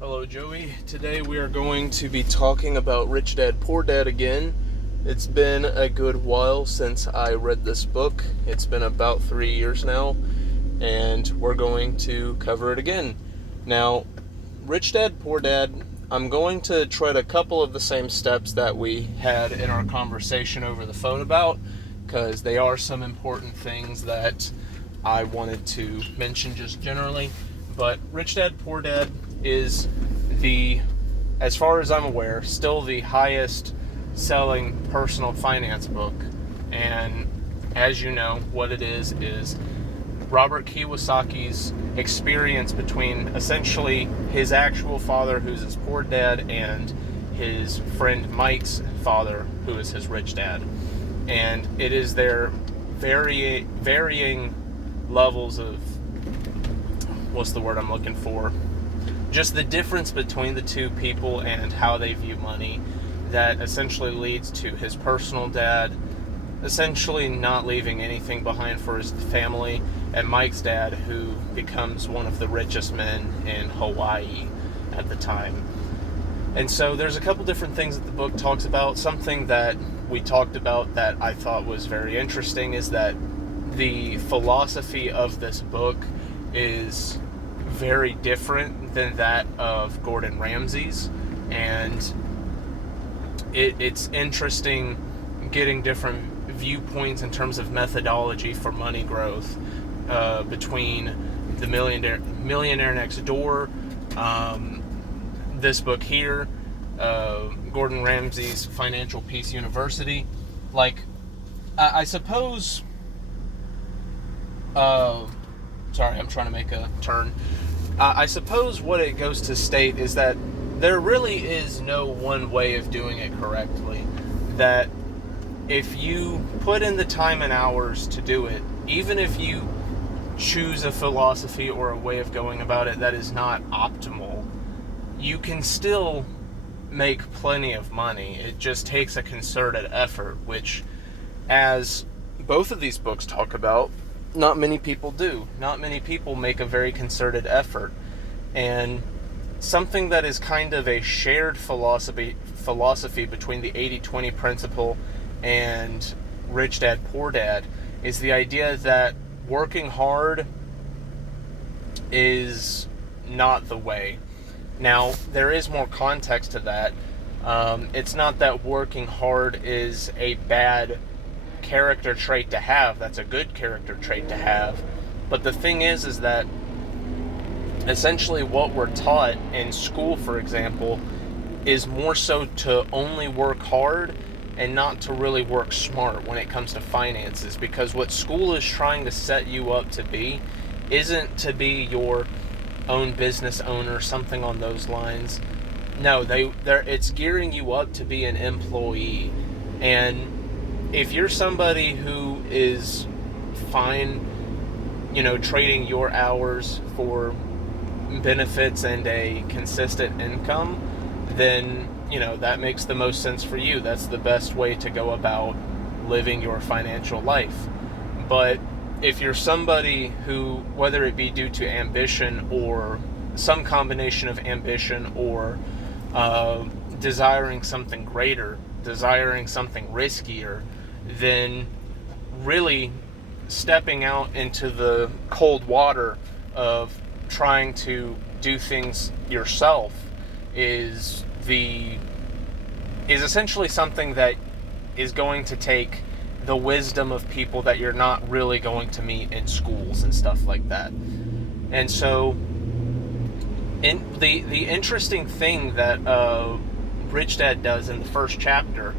Hello, Joey. Today we are going to be talking about Rich Dad Poor Dad again. It's been a good while since I read this book. It's been about 3 years now, and we're going to cover it again. Now, Rich Dad Poor Dad, I'm going to tread a couple of the same steps that we had in our conversation over the phone about, because they are some important things that I wanted to mention just generally. But Rich Dad Poor Dad is as far as I'm aware, still the highest selling personal finance book. And as you know, what it is Robert Kiyosaki's experience between essentially his actual father, who's his poor dad, and his friend Mike's father, who is his rich dad. And it is their varying levels of, what's the word I'm looking for? Just the difference between the two people and how they view money that essentially leads to his personal dad essentially not leaving anything behind for his family, and Mike's dad, who becomes one of the richest men in Hawaii at the time. And so there's a couple different things that the book talks about. Something that we talked about that I thought was very interesting is that the philosophy of this book is very different than that of Gordon Ramsay's, and it's interesting getting different viewpoints in terms of methodology for money growth between the Millionaire Next Door, this book here, Gordon Ramsay's Financial Peace University. Like, I suppose sorry, I'm trying to make a turn. I suppose what it goes to state is that there really is no one way of doing it correctly. That if you put in the time and hours to do it, even if you choose a philosophy or a way of going about it that is not optimal, you can still make plenty of money. It just takes a concerted effort, which, as both of these books talk about, not many people do. Not many people make a very concerted effort. And something that is kind of a shared philosophy between the 80-20 principle and Rich Dad Poor Dad is the idea that working hard is not the way. Now, there is more context to that. It's not that working hard is a bad character trait to have. That's a good character trait to have. But the thing is that essentially what we're taught in school, for example, is more so to only work hard and not to really work smart when it comes to finances, because what school is trying to set you up to be isn't to be your own business owner, something on those lines. No, it's gearing you up to be an employee. And if you're somebody who is fine, trading your hours for benefits and a consistent income, then, that makes the most sense for you. That's the best way to go about living your financial life. But if you're somebody who, whether it be due to ambition or some combination of ambition or desiring something greater, desiring something riskier, then really stepping out into the cold water of trying to do things yourself is essentially something that is going to take the wisdom of people that you're not really going to meet in schools and stuff like that. And so the interesting thing that Rich Dad does in the first chapter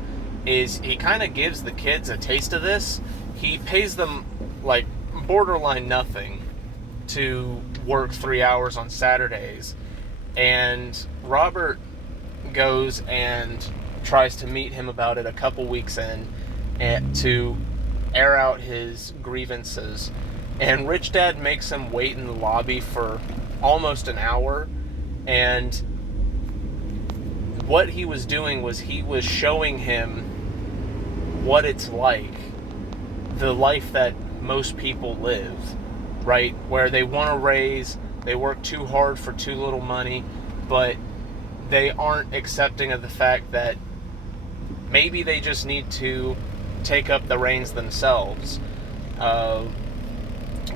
is he kind of gives the kids a taste of this. He pays them like borderline nothing to work 3 hours on Saturdays, and Robert goes and tries to meet him about it a couple weeks in to air out his grievances, and Rich Dad makes him wait in the lobby for almost an hour. And what he was doing was he was showing him what it's like, the life that most people live, right? Where they want to raise, they work too hard for too little money, but they aren't accepting of the fact that maybe they just need to take up the reins themselves.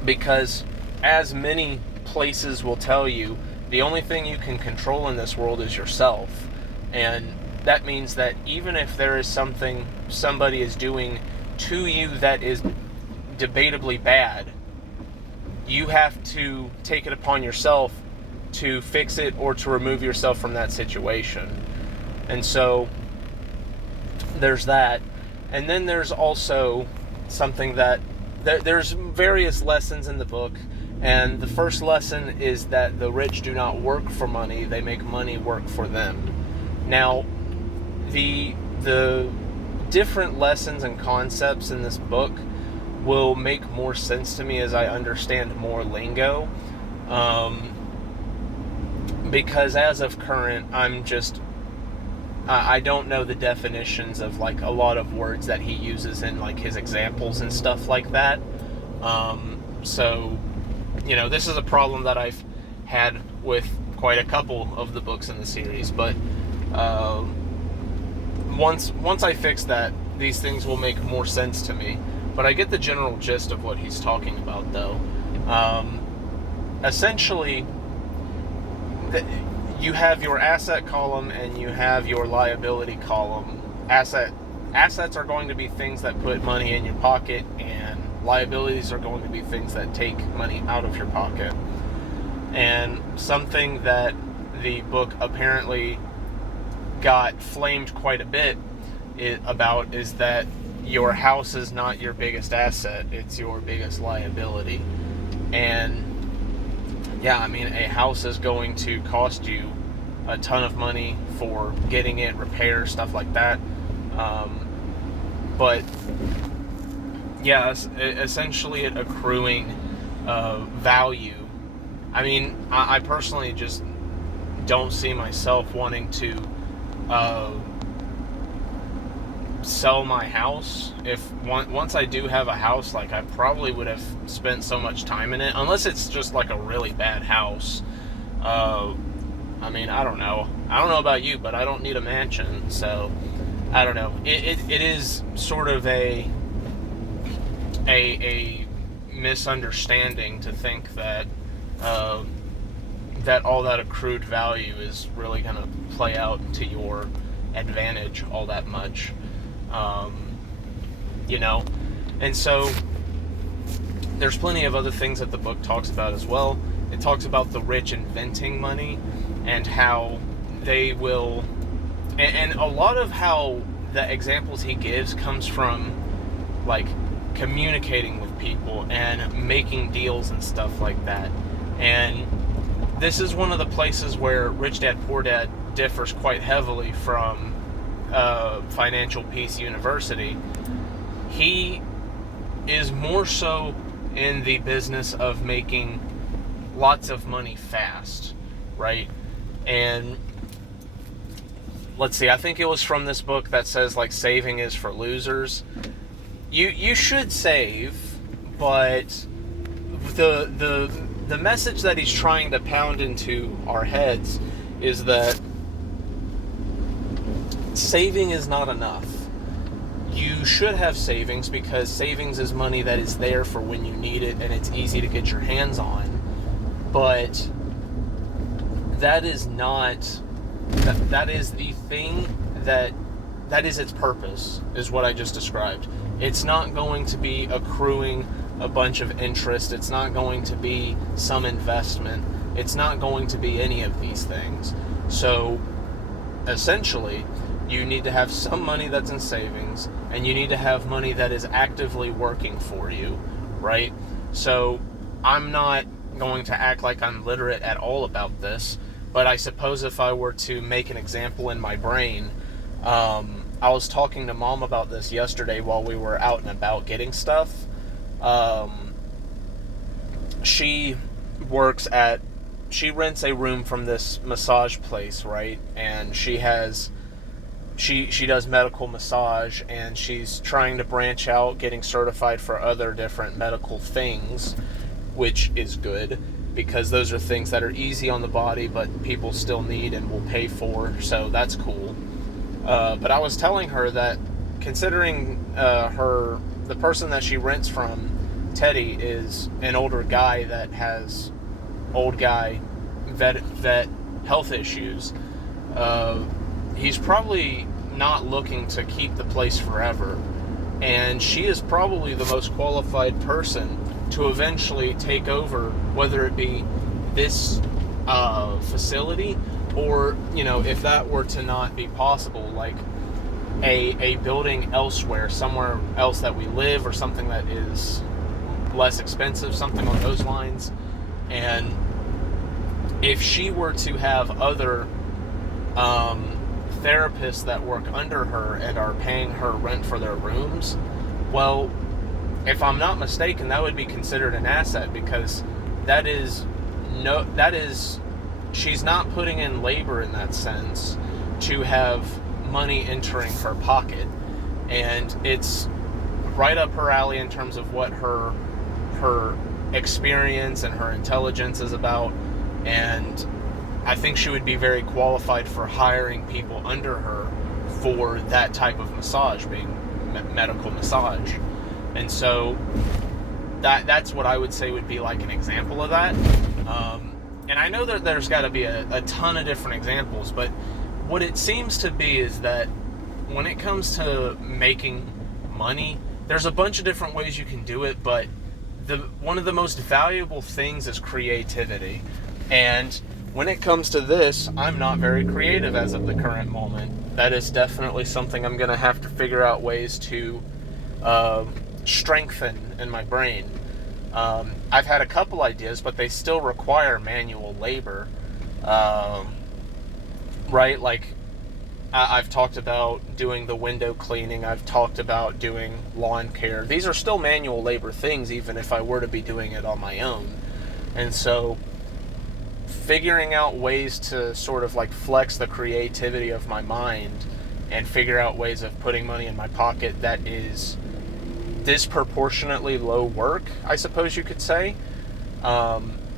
Because as many places will tell you, the only thing you can control in this world is yourself. And that means that even if there is something somebody is doing to you that is debatably bad, you have to take it upon yourself to fix it or to remove yourself from that situation. And so there's that. And then there's also something that there's various lessons in the book, and the first lesson is that the rich do not work for money, they make money work for them. Now, the different lessons and concepts in this book will make more sense to me as I understand more lingo, because as of current, I don't know the definitions of like a lot of words that he uses in like his examples and stuff like that. So, this is a problem that I've had with quite a couple of the books in the series, but once I fix that, these things will make more sense to me. But I get the general gist of what he's talking about, though. Essentially, you have your asset column and you have your liability column. Assets are going to be things that put money in your pocket, and liabilities are going to be things that take money out of your pocket. And something that the book apparently got flamed quite a bit about is that your house is not your biggest asset, it's your biggest liability. And yeah, a house is going to cost you a ton of money for getting it repaired, stuff like that. But yeah, essentially it accruing value. I personally just don't see myself wanting to sell my house. If once I do have a house, like I probably would have spent so much time in it, unless it's just like a really bad house. I don't know about you, but I don't need a mansion, so I don't know. It is sort of a misunderstanding to think that that all that accrued value is really going to play out to your advantage all that much. And so there's plenty of other things that the book talks about as well. It talks about the rich inventing money and how they will, and a lot of how the examples he gives comes from like communicating with people and making deals and stuff like that. And this is one of the places where Rich Dad Poor Dad differs quite heavily from Financial Peace University. He is more so in the business of making lots of money fast, right? And let's see, I think it was from this book that says like saving is for losers. You should save, but the message that he's trying to pound into our heads is that saving is not enough. You should have savings because savings is money that is there for when you need it and it's easy to get your hands on. But that is not, that is the thing that is its purpose, is what I just described. It's not going to be accruing a bunch of interest. It's not going to be some investment. It's not going to be any of these things. So essentially, you need to have some money that's in savings, and you need to have money that is actively working for you, right? So I'm not going to act like I'm literate at all about this, but I suppose if I were to make an example in my brain, I was talking to Mom about this yesterday while we were out and about getting stuff. She rents a room from this massage place, right? And she does medical massage, and she's trying to branch out, getting certified for other different medical things, which is good. because those are things that are easy on the body, but people still need and will pay for. So that's cool. But I was telling her that considering the person that she rents from, Teddy, is an older guy that has old guy vet health issues, he's probably not looking to keep the place forever. And she is probably the most qualified person to eventually take over, whether it be this facility or, if that were to not be possible, like a building elsewhere, somewhere else that we live, or something that is less expensive, something on those lines. And if she were to have other therapists that work under her and are paying her rent for their rooms, well, if I'm not mistaken, that would be considered an asset, because she's not putting in labor in that sense to have money entering her pocket. And it's right up her alley in terms of what her experience and her intelligence is about. And I think she would be very qualified for hiring people under her for that type of massage, being medical massage. And so that's what I would say would be like an example of that. And I know that there's got to be a ton of different examples, but what it seems to be is that when it comes to making money, there's a bunch of different ways you can do it, but one of the most valuable things is creativity. And when it comes to this, I'm not very creative as of the current moment. That is definitely something I'm going to have to figure out ways to strengthen in my brain. I've had a couple ideas, but they still require manual labor. Right? Like, I've talked about doing the window cleaning. I've talked about doing lawn care. These are still manual labor things, even if I were to be doing it on my own. And so figuring out ways to sort of like flex the creativity of my mind and figure out ways of putting money in my pocket that is disproportionately low work, I suppose you could say.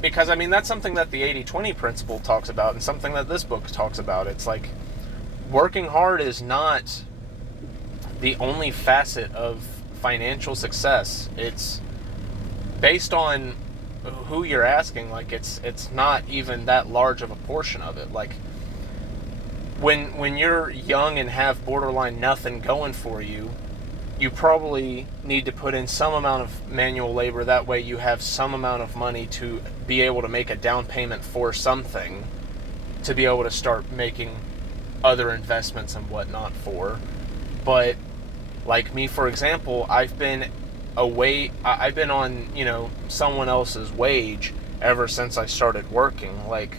Because, I mean, that's something that the 80-20 principle talks about, and something that this book talks about. It's like, working hard is not the only facet of financial success. It's based on who you're asking. Like, it's not even that large of a portion of it. Like, when you're young and have borderline nothing going for you, you probably need to put in some amount of manual labor. That way you have some amount of money to be able to make a down payment for something, to be able to start making other investments and whatnot for. But like me, for example, I've been on, someone else's wage ever since I started working. Like,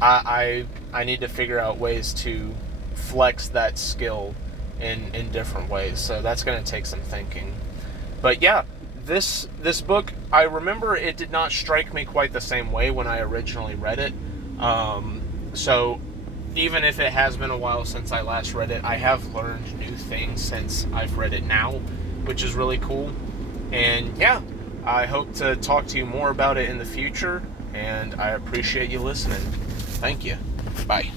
I need to figure out ways to flex that skill in different ways. So that's going to take some thinking. But yeah, this book, I remember it did not strike me quite the same way when I originally read it. So even if it has been a while since I last read it, I have learned new things since I've read it now, which is really cool. And yeah, I hope to talk to you more about it in the future, and I appreciate you listening. Thank you. Bye.